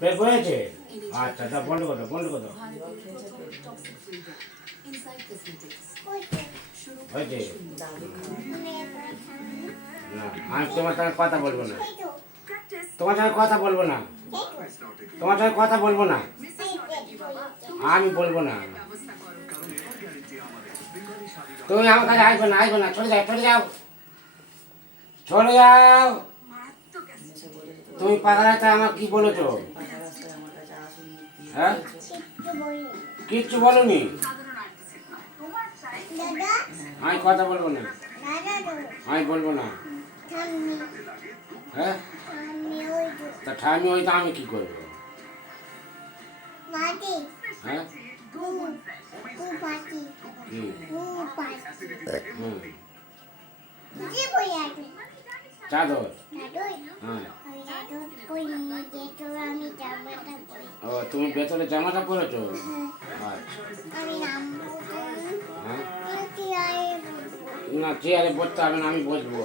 পেট হয়েছে? আচ্ছা, তা বন্ধ করো, বন্ধ করো। হয়েছে? না, আমি তোমার সঙ্গে কথা বলবো না। তোমার সঙ্গে কথা বলবো না। তোমার সঙ্গে কথা বলবো না। আমি বলবো না। তুমি আমার কাছে আসবে না, আসবে না, চলে যাও, চলে যাও, চলে যাও। তুমি পাকা রাস্তায় আমার কি বলেছো? হ্যাঁ, কিচ্ছু বলনি। আমি কথা বলবো না, আমি বলবো না। হ্যাঁ, তা ঠামি হয়তো আমি কি করবো? হ্যাঁ, চাদর। হ্যাঁ, ও তুমি ভেতরে জামাটা পরেছো? আচ্ছা, হ্যাঁ, না চেয়ারে বসতে হবে না, আমি বসবো।